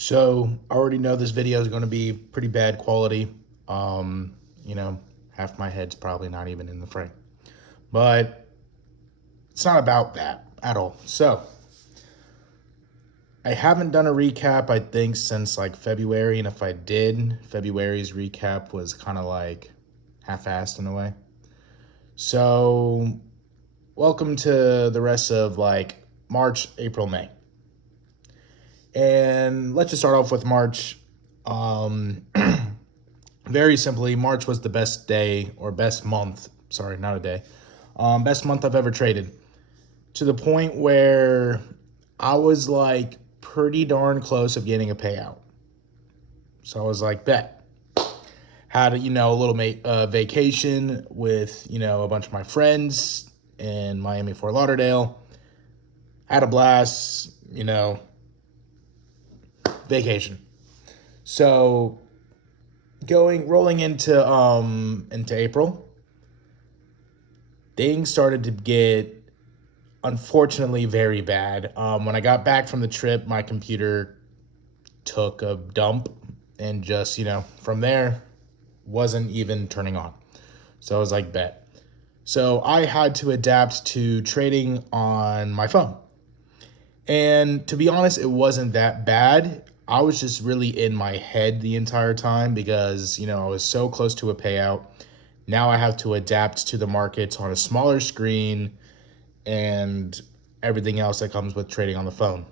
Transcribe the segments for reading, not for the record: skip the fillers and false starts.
So I already know this video is going to be pretty bad quality. Um, you know, half my head's probably not even in the frame. But it's not about that at all. So I haven't done a recap, I think, since like February. And if I did, February's recap was kind of like half-assed in a way. So welcome to the rest of like March, April, May. And let's just start off with March. Um, Very simply, March was the best day or best month. Sorry, not a day. Best month I've ever traded, to the point where I was like pretty darn close of getting a payout. So I was like, bet. Had a little vacation with a bunch of my friends in Miami, Fort Lauderdale. Had a blast. Vacation. So rolling into April, things started to get unfortunately very bad. When I got back from the trip, my computer took a dump and just from there wasn't even turning on. So I was like, bet. So I had to adapt to trading on my phone. And to be honest, it wasn't that bad. I was just really in my head the entire time because, I was so close to a payout. Now I have to adapt to the markets on a smaller screen and everything else that comes with trading on the phone.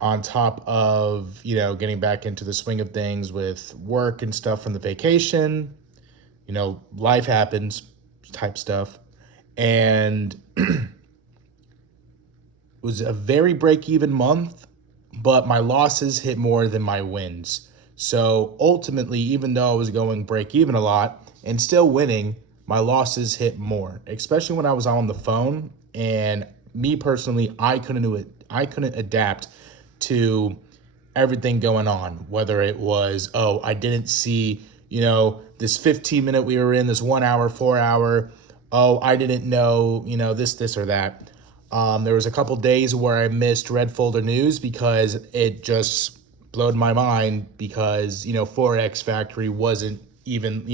On top of, getting back into the swing of things with work and stuff from the vacation, life happens type stuff. And it was a very break-even month, but my losses hit more than my wins. So ultimately, even though I was going break-even a lot and still winning, my losses hit more, especially when I was on the phone. And me personally, I couldn't adapt to everything going on, whether it was, I didn't see, this 15-minute we were in, this 1 hour, 4 hour. I didn't know, this or that. There was a couple days where I missed Red Folder News because it just blowed my mind because, Forex Factory wasn't even,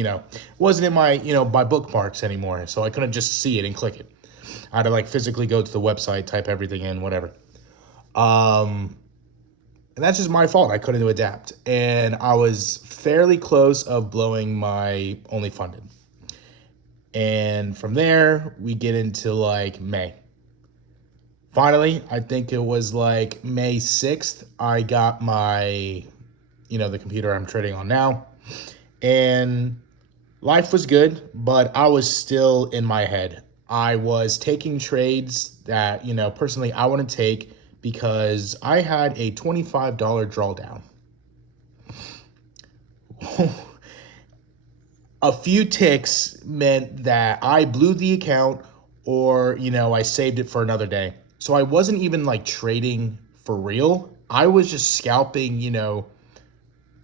wasn't in my, my bookmarks anymore. So I couldn't just see it and click it. I had to like physically go to the website, type everything in, whatever. And that's just my fault. I couldn't adapt. And I was fairly close of blowing my only funded. And from there, we get into like May. Finally, I think it was like May 6th, I got my, the computer I'm trading on now. And life was good, but I was still in my head. I was taking trades that, personally I want to take because I had a $25 drawdown. A few ticks meant that I blew the account or, I saved it for another day. So I wasn't even like trading for real. I was just scalping,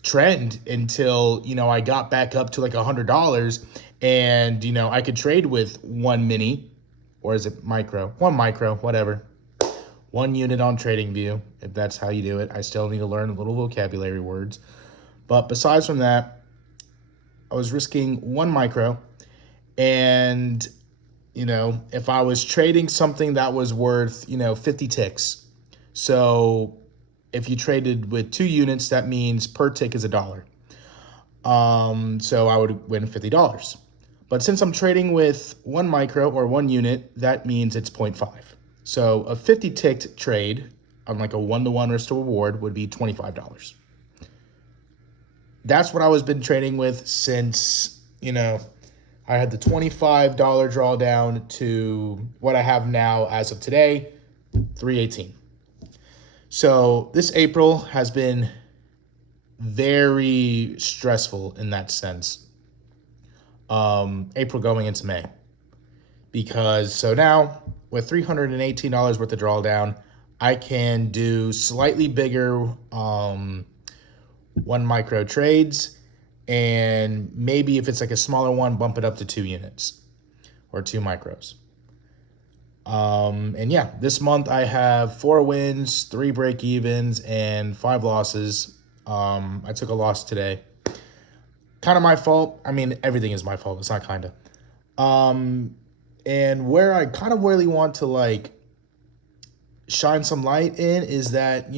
trend until, I got back up to like $100 and, I could trade with one mini, or is it micro? One micro, whatever. One unit on TradingView, if that's how you do it. I still need to learn a little vocabulary words. But besides from that, I was risking one micro. And, if I was trading something that was worth, 50 ticks. So if you traded with 2 units, that means per tick is $1. So I would win $50. But since I'm trading with one micro or one unit, that means it's 0.5. So a 50 ticked trade on like a 1-to-1 risk to reward would be $25. That's what I was been trading with since, I had the $25 drawdown to what I have now as of today, 318. So this April has been very stressful in that sense. April going into May. Because so now with $318 worth of drawdown, I can do slightly bigger one micro trades, and maybe if it's like a smaller one, bump it up to 2 units or 2 micros. And yeah, this month I have 4 wins, 3 break evens, and 5 losses. I took a loss today. Kind of my fault. I mean, everything is my fault. It's not kind of. And where I kind of really want to like shine some light in is that,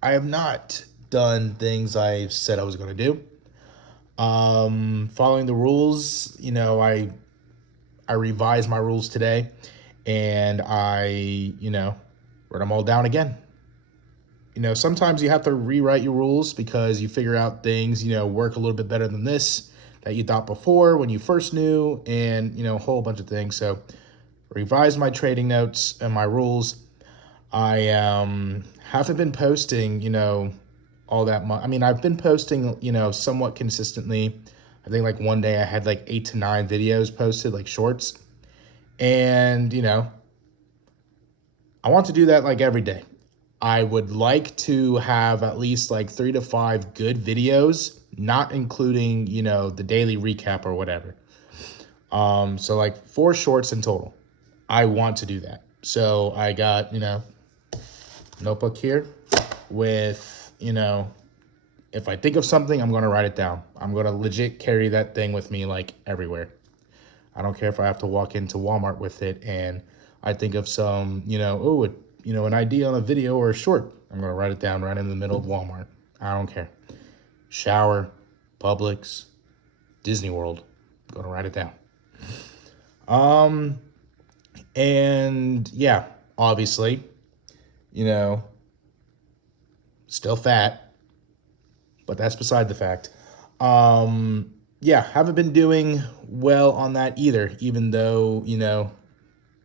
I have not done things I said I was going to do. Following the rules, I revised my rules today, and I, wrote them all down again. Sometimes you have to rewrite your rules because you figure out things, work a little bit better than this that you thought before when you first knew, and, a whole bunch of things. So revised my trading notes and my rules. I haven't been posting, all that much. I mean, I've been posting, somewhat consistently. I think like one day I had like 8 to 9 videos posted, like shorts. And, I want to do that like every day. I would like to have at least like 3 to 5 good videos, not including, the daily recap or whatever. So like 4 shorts in total. I want to do that. So I got, notebook here with, if I think of something, I'm going to write it down. I'm going to legit carry that thing with me like everywhere. I don't care if I have to walk into Walmart with it and I think of some, an idea on a video or a short. I'm going to write it down right in the middle of Walmart. I don't care. Shower, Publix, Disney World. I'm going to write it down. And yeah, obviously, still fat, but that's beside the fact. Yeah, haven't been doing well on that either, even though,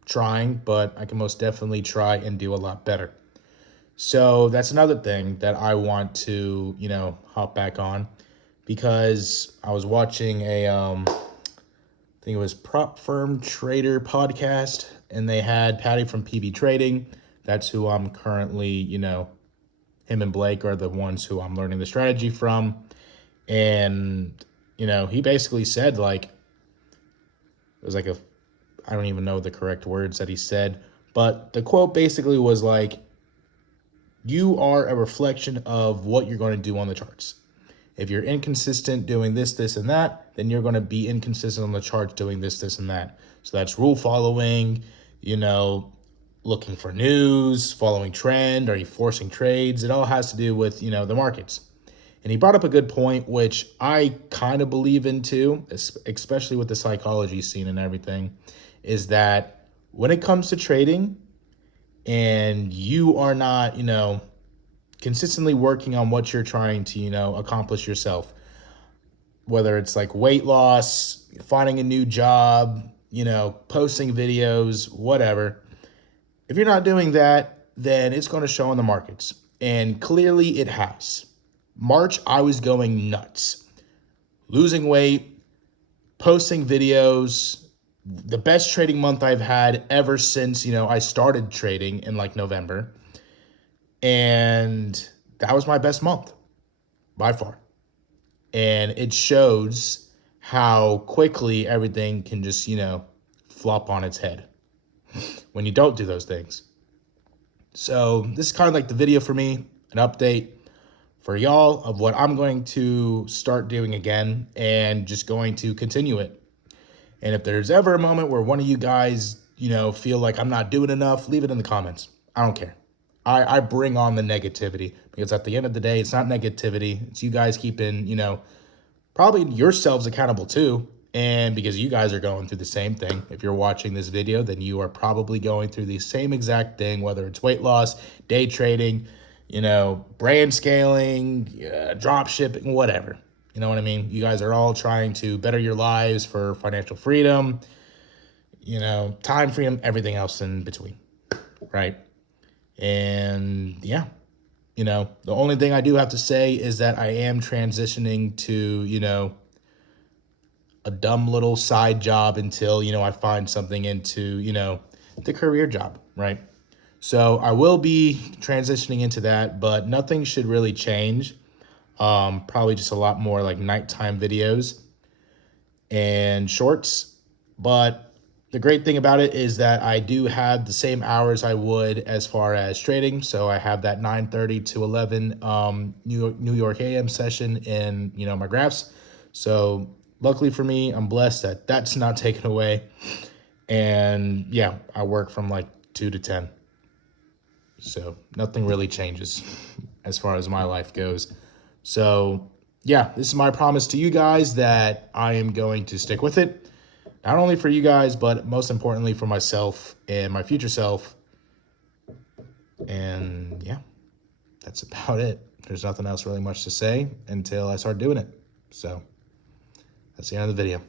trying, but I can most definitely try and do a lot better. So that's another thing that I want to, hop back on, because I was watching I think it was Prop Firm Trader podcast, and they had Patty from PB Trading. That's who I'm currently, him and Blake are the ones who I'm learning the strategy from. And, he basically said like, it was like I don't even know the correct words that he said, but the quote basically was like, you are a reflection of what you're going to do on the charts. If you're inconsistent doing this, this, and that, then you're going to be inconsistent on the charts doing this, this, and that. So that's rule following, looking for news, following trend, are you forcing trades? It all has to do with, the markets. And he brought up a good point, which I kind of believe in too, especially with the psychology scene and everything, is that when it comes to trading and you are not, consistently working on what you're trying to, accomplish yourself, whether it's like weight loss, finding a new job, posting videos, whatever. If you're not doing that, then it's going to show in the markets. And clearly it has. March, I was going nuts. Losing weight, posting videos, the best trading month I've had ever since, I started trading in like November. And that was my best month by far. And it shows how quickly everything can just, flop on its head when you don't do those things. So this is kind of like the video for me, an update for y'all of what I'm going to start doing again and just going to continue it. And if there's ever a moment where one of you guys, feel like I'm not doing enough, leave it in the comments. I don't care. I bring on the negativity, because at the end of the day, it's not negativity. It's you guys keeping, probably yourselves accountable too. And because you guys are going through the same thing. If you're watching this video, then you are probably going through the same exact thing, whether it's weight loss, day trading, brand scaling, drop shipping, whatever. You know what I mean? You guys are all trying to better your lives for financial freedom, time freedom, everything else in between, right? And yeah, the only thing I do have to say is that I am transitioning to, a dumb little side job until, I find something into, the career job, right? So I will be transitioning into that, but nothing should really change. Probably just a lot more like nighttime videos and shorts. But The great thing about it is that I do have the same hours I would as far as trading. So I have that 9:30 to 11 New York AM session in, my graphs. So luckily for me, I'm blessed that that's not taken away. And yeah, I work from like 2 to 10. So nothing really changes as far as my life goes. So yeah, this is my promise to you guys that I am going to stick with it. Not only for you guys, but most importantly for myself and my future self. And yeah, that's about it. There's nothing else really much to say until I start doing it. So that's the end of the video.